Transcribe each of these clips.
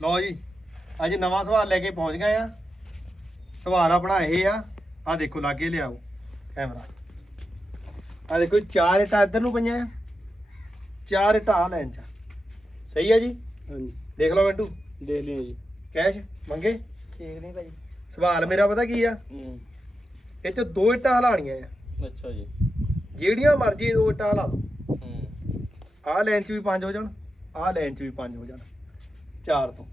ਲਓ ਜੀ ਅੱਜ ਨਵਾਂ ਸਵਾਲ ਲੈ ਕੇ ਪਹੁੰਚ ਗਏ ਆ। ਸਵਾਲ ਆਪਣਾ ਇਹ ਆ ਆ ਦੇਖੋ ਲਾਗੇ ਲਿਆਓ ਕੈਮਰਾ। ਆ ਦੇਖੋ ਚਾਰ ਇਟਾ ਇੱਧਰ ਨੂੰ ਪਈਆਂ ਆ ਚਾਰ ਇਟਾ ਆ ਲੈਣ ਚ ਸਹੀ ਹੈ ਜੀ? ਹਾਂਜੀ। ਦੇਖ ਲਓ ਮਿੰਟੂ। ਦੇਖ ਲਿਓ ਜੀ। ਕੈਸ਼ ਮੰਗੇ? ਠੀਕ ਨਹੀਂ ਭਾਜੀ। ਸਵਾਲ ਮੇਰਾ ਪਤਾ ਕੀ ਆ? ਇਹ ਚ ਦੋ ਇਟਾਂ ਹਲਾਣੀਆਂ ਆ। ਅੱਛਾ ਜੀ। ਜਿਹੜੀਆਂ ਮਰਜ਼ੀ ਦੋ ਇਟਾਂ ਹਲਾ ਆਹ ਲਾਈਨ 'ਚ ਵੀ ਪੰਜ ਹੋ ਜਾਣ ਆਹ ਲਾਈਨ 'ਚ ਵੀ ਪੰਜ ਹੋ ਜਾਣ। ਚਾਰ ਤੋਂ।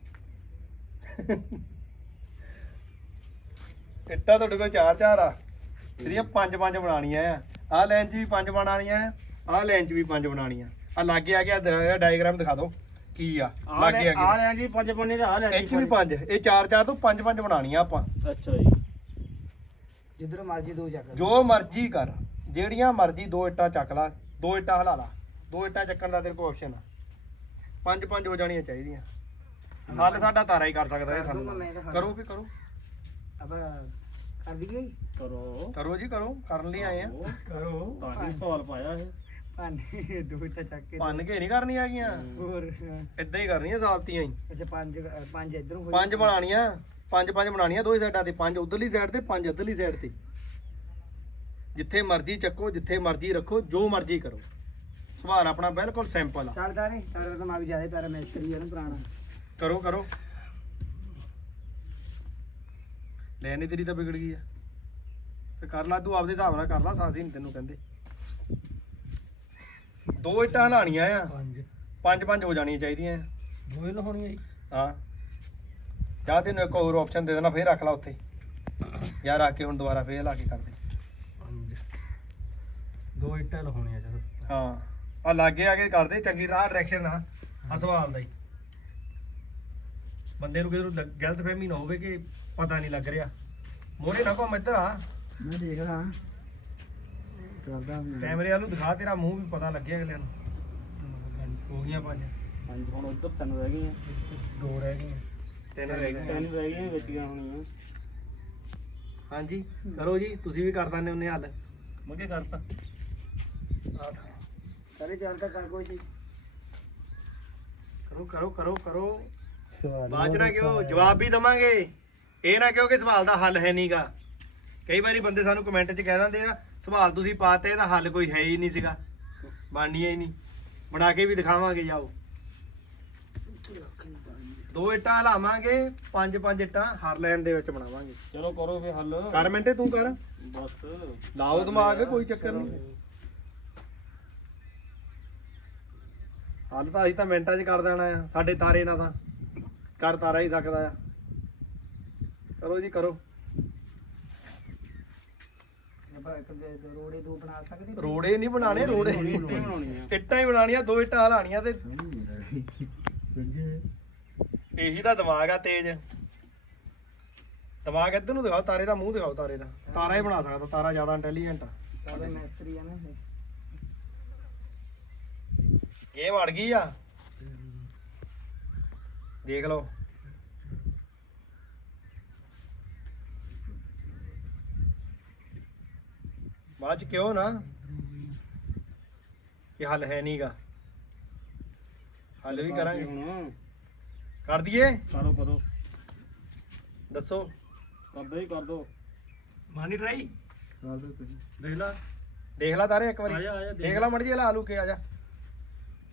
ਇੱਟਾਂ ਤੁਹਾਡੇ ਕੋਲ ਚਾਰ ਚਾਰ ਆ। ਇਹਦੀਆਂ ਪੰਜ ਪੰਜ ਬਣਾਉਣੀਆਂ ਆ। ਆਹ ਲਾਈਨ 'ਚ ਵੀ ਪੰਜ ਬਣਾਉਣੀਆਂ ਆ ਆਹ ਲਾਈਨ 'ਚ ਵੀ ਪੰਜ ਬਣਾਉਣੀਆਂ। ਆ ਲਾਗੇ ਆ ਗਿਆ ਡਾਇਗਰਾਮ ਦਿਖਾ ਦਿਓ ਕੀ ਆ। ਲਾਗੇ ਆ ਆ ਗਿਆ। ਲੈ ਜੀ ਪੰਜ ਪੰਨੇ ਦਾ ਆ ਲੈ ਇਹ 'ਚ ਵੀ ਪੰਜ। ਇਹ ਚਾਰ ਚਾਰ ਤੋਂ ਪੰਜ ਪੰਜ ਬਣਾਉਣੀਆਂ ਆਪਾਂ। ਅੱਛਾ ਜੀ। ਜਿੱਧਰ ਮਰਜ਼ੀ ਦੋ ਚੱਕ ਜੋ ਮਰਜ਼ੀ ਕਰ ਜਿਹੜੀਆਂ ਮਰਜ਼ੀ ਦੋ ਇੱਟਾਂ ਚੱਕ ਲਾ ਦੋ ਇੱਟਾਂ ਹਲਾ ਲਾ। ਦੋ ਇੱਟਾਂ ਚੱਕਣ ਦਾ ਤੇਰੇ ਕੋਲ ਆਪਸ਼ਨ ਆ। ਪੰਜ ਪੰਜ ਹੋ ਜਾਣੀਆਂ ਚਾਹੀਦੀਆਂ। ਹੱਲ ਸਾਡਾ ਤਾਰਾ ਹੀ ਕਰ ਸਕਦਾ ਇਹ ਸਾਨੂੰ। ਕਰੋ ਵੀ ਕਰੋ ਆਪਾਂ ਕਰ ਦਈਏ? ਕਰੋ। ਕਰੋ ਜੀ ਕਰੋ। ਕਰਨ ਲਈ ਆਏ ਆ। ਕਰੋ। ਤਾਂ ਹੀ ਸਵਾਲ ਪਾਇਆ ਇਹ। ਭਾਂਡੇ ਦੋ ਚੱਕ ਕੇ ਭੰਨ ਕੇ ਨਹੀਂ ਕਰਨੀ ਹੈਗੀਆਂ। ਹੋਰ ਇਦਾਂ ਹੀ ਕਰਨੀਆਂ ਸਾਬਤੀਆਂ ਹੀ। ਅੱਛਾ ਪੰਜ ਪੰਜ ਇਧਰੋਂ ਹੋਏ ਪੰਜ ਬਣਾਣੀਆਂ ਪੰਜ ਪੰਜ ਬਣਾਣੀਆਂ ਦੋਈ ਸਾਈਡਾਂ ਤੇ। ਪੰਜ ਉਧਰਲੀ ਸਾਈਡ ਤੇ ਪੰਜ ਇੱਧਰਲੀ ਸਾਈਡ ਤੇ। ਜਿੱਥੇ ਮਰਜ਼ੀ ਚੱਕੋ ਜਿੱਥੇ ਮਰਜ਼ੀ ਰੱਖੋ ਜੋ ਮਰਜ਼ੀ ਕਰੋ। ਸਵਾਲ ਆਪਣਾ ਬਿਲਕੁਲ ਸਿੰਪਲ ਆ। ਚੱਲਦਾ ਨਹੀਂ। ਤਾਰਾ ਤਾਂ ਮੈਂ ਵੀ ਜ਼ਿਆਦਾ ਤਾਰਾ ਮਿਸਤਰੀ ਆ ਨਾ ਪੁਰਾਣਾ। ਕਰੋ ਕਰੋ। ਲੈ ਨਹੀਂ ਤੇਰੀ ਤਾਂ ਵਿਗੜ ਗਈ ਆ। ਤੇ ਕਰ ਲਾ ਤੂੰ ਆਪਦੇ ਹਿਸਾਬ ਨਾਲ ਕਰ ਲਾ ਸਾਂਸੀ ਨਹੀਂ ਤੈਨੂੰ ਕਹਿੰਦੇ। ਦੋ ਇੱਟਾਂ ਹਲਾਣੀਆਂ ਆ। ਪੰਜ। ਪੰਜ ਪੰਜ ਹੋ ਜਾਣੀਆਂ ਚਾਹੀਦੀਆਂ ਦੋਏ ਲਹਾਉਣੀਆਂ ਜੀ। ਹਾਂ। ਜਾਂ ਤੈਨੂੰ ਇੱਕ ਹੋਰ ਆਪਸ਼ਨ ਦੇ ਦੇਣਾ ਫੇਰ ਰੱਖ ਲਾ ਉੱਥੇ। ਯਾਰ ਆ ਕੇ ਹੁਣ ਦੁਬਾਰਾ ਫੇਰ ਲਾ ਕੇ ਕਰ ਦੇ। ਪੰਜ। ਦੋ ਇੱਟਾਂ ਲਹਾਉਣੀਆਂ ਚਲੋ। ਹਾਂ। ਆ ਲਾਗੇ ਆ ਕੇ ਕਰ ਦੇ ਚੰਗੀ ਰਾਹ ਡਾਇਰੈਕਸ਼ਨ ਆ। ਆ ਸਵਾਲ ਦਾ ਹੀ। ਬੰਦੇ ਨੂੰ ਕਿਸੇ ਨੂੰ ਗਲਤ ਫਹਿਮੀ ਨਾ ਹੋਵੇ ਕਿ ਪਤਾ ਨਹੀਂ ਲੱਗ ਰਿਹਾ। ਮੋਰੇ ਨਾ ਘੁੰਮ ਇੱਧਰ ਆ। ਮੈਂ ਦੇਖ ਰਹਾ ਕਰਦਾ ਕੈਮਰੇ ਵਾਲ ਦਿਖਾ ਤੇਰਾ ਮੂੰਹ ਵੀ ਪਤਾ ਲੱਗਿਆ ਅਗਲਿਆਂ ਨੂੰ। ਹੋ ਗਈਆਂ ਪੰਜ। ਹਾਂਜੀ ਹੁਣ ਉੱਧਰ ਤਿੰਨ ਰਹਿ ਗਈਆਂ। ਦੋ ਰਹਿ ਗਈਆਂ। ਤਿੰਨ ਰਹਿ ਗਈਆਂ। ਤਿੰਨ ਰਹਿ ਗਈਆਂ ਵਿੱਚੀਆਂ ਹੋਣੀਆਂ। ਹਾਂਜੀ ਕਰੋ ਜੀ ਤੁਸੀਂ ਵੀ ਕਰ ਦਿੰਦੇ ਹੁੰਦੇ ਹੱਲ। ਮੱਗੇ ਕਰਤਾ। ਸਾਰੇ ਚਾਰ ਤਾਂ ਕਰ ਕੋਸ਼ਿਸ਼ ਕਰੋ ਕਰੋ ਕਰੋ ਕਰੋ। ਬਾਅਦ ਚ ਨਾ ਕਿਉਂ ਜਵਾਬ ਵੀ ਦਵਾਂਗੇ। ਇਹ ਨਾ ਕਿਉਂ ਕਿ ਸਵਾਲ ਦਾ ਹੱਲ ਹੈ ਨਹੀਂਗਾ। ਕਈ ਵਾਰੀ ਬੰਦੇ ਸਾਨੂੰ ਕਮੈਂਟ 'ਚ ਕਹਿ ਦਿੰਦੇ ਆ ਸਵਾਲ ਤੁਸੀਂ ਪਾਤੇ ਇਹਦਾ ਹੱਲ ਕੋਈ ਹੈ ਹੀ ਨਹੀਂ ਸੀਗਾ। ਬਣਨੀ ਹੀ ਨਹੀਂ। ਬਣਾ ਕੇ ਵੀ ਦਿਖਾਵਾਂਗੇ ਜਾਓ। ਦੋ ਇੱਟਾਂ ਹਲਾਵਾਂਗੇ ਪੰਜ ਪੰਜ ਇੱਟਾਂ ਹਰ ਲਾਈਨ ਦੇ ਵਿੱਚ ਬਣਾਵਾਂਗੇ। ਚਲੋ ਕਰੋ ਫੇ ਹੱਲ। ਕਰ ਮਿੰਟੇ ਤੂੰ ਕਰ। ਬਸ। ਲਾਓ ਦਿਮਾਗ ਕੋਈ ਚੱਕਰ ਨਹੀਂ। ਹੱਲ ਤਾਂ ਅਸੀਂ ਤਾਂ ਮਿੰਟਾਂ 'ਚ ਕਰ ਦੇਣਾ ਆ ਸਾਡੇ ਤਾਰੇ ਨਾਲ ਤਾਂ। ਕਰ ਤਾਰਾ ਹੀ ਸਕਦਾ ਆ। ਕਰੋ ਜੀ ਕਰੋ। ਰੋੜੇ ਦੋ ਬਣਾ ਸਕਦੇ ਰੋੜੇ ਨਹੀਂ ਬਣਾਣੇ ਰੋੜੇ ਇੱਟਾਂ ਹੀ ਬਣਾਉਣੀਆਂ। ਇੱਟਾਂ ਹੀ ਬਣਾਣੀਆਂ ਦੋ ਇੱਟਾਂ ਹਲਾਣੀਆਂ ਤੇ। ਇਹੀ ਤਾਂ ਦਿਮਾਗ ਆ ਤੇਜ਼। ਦਿਮਾਗ ਇੱਧਰ ਨੂੰ ਦਿਖਾਓ ਤਾਰੇ ਦਾ ਮੂੰਹ ਦਿਖਾਓ ਤਾਰੇ ਦਾ। ਤਾਰਾ ਹੀ ਬਣਾ ਸਕਦਾ ਤਾਰਾ ਜ਼ਿਆਦਾ ਇੰਟੈਲੀਜੈਂਟ ਆ। ਸਾਰੇ ਮਿਸਤਰੀ ਆ ਨਾ ਇਹ। ਗੇਮ ਅੜ ਗਈ ਆ। ਦੇਖ ਲਓ। ਬਾਅਦ ਚ ਕਿਉਂ ਨਾ? ਕਿ ਹੱਲ ਹੈ ਨਹੀਂਗਾ ਹੱਲ ਵੀ ਕਰਾਂਗੇ। ਹੁਣ। ਕਰ ਦਈਏ? ਕਰੋ ਕਰੋ। ਦੱਸੋ। ਕਰਦਾ ਹੀ ਕਰ ਦੋ। ਮਾਨੀ ਟਰਾਈ। ਦੇਖ ਲੈ। ਦੇਖ ਲੈ ਤਾਰੇ ਇੱਕ ਆ ਵਾਰੀ ਜਾ ਆ ਜਾ ਦੇਖ ਲੈ। ਮੜ ਜੀ ਲਾ ਲੂ ਕੇ ਆ ਜਾ।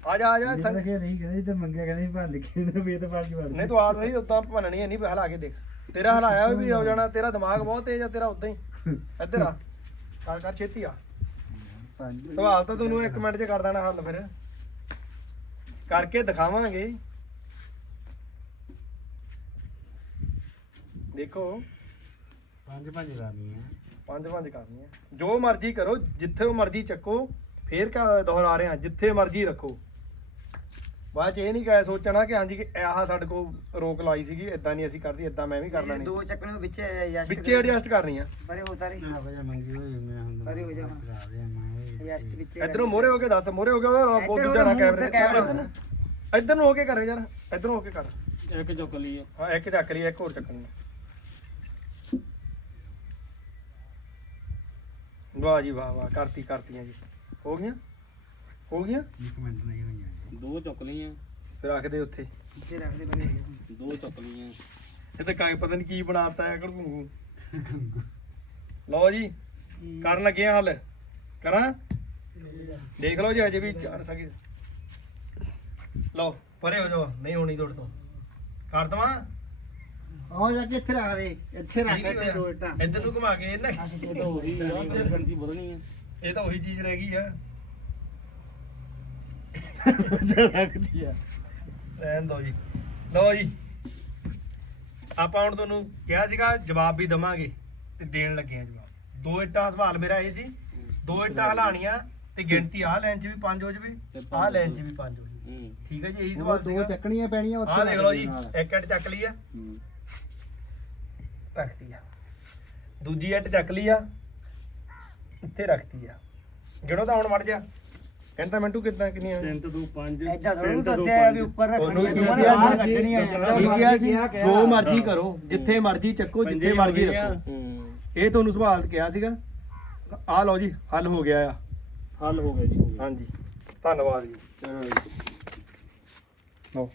ਆ ਜਾ ਆ ਜਾ ਸੰਗ- ਨਹੀਂ ਕਹਿੰਦੇ ਤੇ ਮੰਗਿਆ ਕਹਿੰਦੇ ਭੰਨ ਕੇ ਨਾ ਵੇ ਤੇ ਪੰਜ ਵੜ ਨਹੀਂ ਤੂੰ ਆਪ ਸਹੀ ਉਦਾਂ ਭੰਨਣੀ ਹੈ ਨਹੀਂ ਹਲਾ ਕੇ ਦੇਖ। ਤੇਰਾ ਹਲਾਇਆ ਵੀ ਹੋ ਜਾਣਾ ਤੇਰਾ ਦਿਮਾਗ ਬਹੁਤ ਤੇਜ਼ ਆ ਤੇਰਾ ਉਦਾਂ ਹੀ। ਇੱਧਰ ਆ। ਕਰ ਕਰ ਛੇਤੀ ਆ। ਸਵਾਲ ਤਾਂ ਤੁਹਾਨੂੰ 1 ਮਿੰਟ 'ਚ ਕਰ ਦੇਣਾ ਹੱਲ ਫਿਰ। ਕਰਕੇ ਦਿਖਾਵਾਂਗੇ। ਦੇਖੋ। ਪੰਜ ਪੰਜ ਲਾਣੀ ਆ ਪੰਜ ਪੰਜ ਕਰਨੀ ਹੈ। ਜੋ ਮਰਜ਼ੀ ਕਰੋ ਜਿੱਥੇ ਮਰਜ਼ੀ ਚੱਕੋ ਫੇਰ ਕਾ ਦੁਹਰਾ ਰਹੇ ਹਾਂ ਜਿੱਥੇ ਮਰਜ਼ੀ ਰੱਖੋ। ਬਾਅਦ ਚ ਇਹ ਨਹੀਂ ਕਹੇ ਸੋਚਣਾ ਕਿ ਹਾਂਜੀ ਕਿ ਆਹ ਸਾਡੇ ਕੋਲ ਰੋਕ ਲਾਈ ਸੀਗੀ ਇਦਾਂ ਨਹੀਂ ਅਸੀਂ ਕਰਦੀ ਇਦਾਂ ਮੈਂ ਵੀ ਕਰ ਲੈਣੀ ਦੋ ਚੱਕਣੇ ਦੇ ਵਿੱਚ ਯਾਸ਼ਟ ਵਿੱਚੇ ਐਡਜਸਟ ਕਰਨੀ ਆ। ਬਰੇ ਹੋਤਾ ਰੇ ਮੰਗੀ ਹੋਈ ਮੈਂ ਹੁਣ ਬਰੇ ਹੋ ਜਾ ਕਰਾ ਦਿਆਂ ਮੈਂ ਯਾਸ਼ਟ ਵਿੱਚ ਇਧਰੋਂ ਮੋਰੇ ਹੋ ਕੇ ਦੱਸ ਮੋਰੇ ਹੋ ਗਿਆ ਉਹ ਬਹੁਤ ਇੱਧਰ ਦੂਜਾ ਨਾ ਕੈਮਰੇ ਤੇ ਇੱਧਰ ਨੂੰ। ਨੂੰ ਹੋ ਕੇ ਕਰ ਯਾਰ ਇੱਧਰ ਨੂੰ ਹੋ ਕੇ ਕਰ। ਇੱਕ ਚੁੱਕ ਲਈ ਆ ਹਾਂ ਇੱਕ ਚੱਕ ਲਈ ਇੱਕ ਹੋਰ ਚੱਕਣੀ ਵਾਹ ਜੀ ਵਾਹ ਵਾਹ ਕਰਤੀ ਕਰਤੀਆਂ ਜੀ। ਹੋ ਗਈਆਂ? ਹੋ ਗਈਆਂ? ਇੱਕ ਮਿੰਟ ਨਹੀਂ ਹੋਈਆਂ ਦੋ ਚੁੱਕ ਲਈਆਂ। ਫਿਰ ਰੱਖ ਦੇ ਉੱਥੇ ਇੱਥੇ ਰੱਖ ਦੇ ਬੰਦੇ ਦੋ ਚੱਕ ਲਈਆਂ। ਇਹ ਤਾਂ ਕਾਇ ਪਤਾ ਨਹੀਂ ਕੀ ਬਣਾਤਾ ਹੈ ਘੜਗੂ ਲਓ ਜੀ ਕਰਨ ਲੱਗੇ ਆ ਹੱਲ। ਕਰਾਂ? ਦੇਖ ਲਓ ਜੀ ਅਜੇ ਵੀ ਚਾਰ ਸਕੇ ਲਓ ਪਰੇ ਹੋ ਜਾਓ ਨਹੀਂ ਹੋਣੀ ਤੁਹਾਡੇ ਤੋਂ। ਕਰ ਦਵਾਂ? ਆਹ ਜਾ ਕੇ ਇੱਥੇ ਰੱਖ ਦੇ ਇੱਥੇ ਰੱਖ। ਇੱਥੇ ਦੋ ਇੱਟਾਂ। ਇੱਧਰ ਨੂੰ ਘੁਮਾ ਕੇ ਨਾ ਇਹ ਤਾਂ ਉਹੀ ਆ ਤੇ ਗਣਤੀ ਵਧਣੀ ਆ। ਇਹ ਤਾਂ ਉਹੀ ਚੀਜ਼ ਰਹਿ ਗਈ ਆ। ਰੱਖਦੀ ਆ। ਰਹਿਣ ਦੋ ਜੀ। ਲਓ ਜੀ। ਆਪਾਂ ਹੁਣ ਤੁਹਾਨੂੰ ਕਿਹਾ ਸੀਗਾ ਜਵਾਬ ਵੀ ਦਵਾਂਗੇ ਤੇ ਦੇਣ ਲੱਗੇ ਆ ਜਵਾਬ। ਦੋ ਇੱਟਾਂ ਸਵਾਲ ਮੇਰਾ ਇਹ ਸੀ। ਦੋ ਇੱਟਾਂ ਹਲਾਣੀਆਂ ਤੇ ਗਿਣਤੀ ਆਹ ਲਾਈਨ 'ਚ ਵੀ ਪੰਜ ਹੋ ਜਵੇ ਆਹ ਲਾਈਨ 'ਚ ਵੀ ਪੰਜ ਹੋ ਜਵੇ। ਠੀਕ ਹੈ ਜੀ ਇਹੀ ਸਵਾਲ ਦੋ ਸੀਗਾ। ਚੱਕਣੀਆਂ ਪੈਣੀਆਂ ਉੱਥੇ ਆਹ ਦੇਖ ਲਓ ਜੀ। ਇੱਕ ਇੱਟ ਚੱਕ ਲਈ ਆ। ਰੱਖਤੀ ਆ। ਦੂਜੀ ਇੱਟ ਚੱਕ ਲਈ ਆ। ਇੱਥੇ ਰੱਖਤੀ ਆ। ਗਿਣੋ ਤਾਂ ਹੁਣ ਮੜ ਜਾ। ਕਹਿੰਦਾ ਮਿੰਟੂ ਕਿੱਦਾਂ ਕਿੰਨੀਆਂ ਤਿੰਨ ਤੋਂ ਦੋ ਪੰਜ ਏਦਾਂ ਥੋੜ੍ਹਾ ਤਿੰਨ ਤੋਂ ਦੋ ਦੱਸਿਆ ਵੀ। ਉੱਪਰ ਰੱਖਣੀ ਹੈ, ਕੀ ਦੋਵਾਂ ਕਿਹਾ ਨਾਲ ਸੀ? ਕੱਢਣੀਆਂ ਹੈ। ਠੀਕ ਕਿਹਾ ਸੀ। ਜੋ ਮਰਜ਼ੀ ਕਰੋ ਜਿੱਥੇ ਮਰਜ਼ੀ ਚੱਕੋ ਜਿੱਥੇ ਮਰਜ਼ੀ ਆ। ਰੱਖੋ। ਇਹ ਤੁਹਾਨੂੰ ਸਵਾਲ ਕਿਹਾ ਸੀਗਾ। ਆਹ ਲਓ ਜੀ ਹੱਲ ਹੋ ਗਿਆ ਆ। ਹੱਲ ਹੋ ਗਿਆ ਜੀ। ਹਾਂਜੀ। ਧੰਨਵਾਦ ਜੀ। ਚਲੋ ਜੀ। ਲਓ।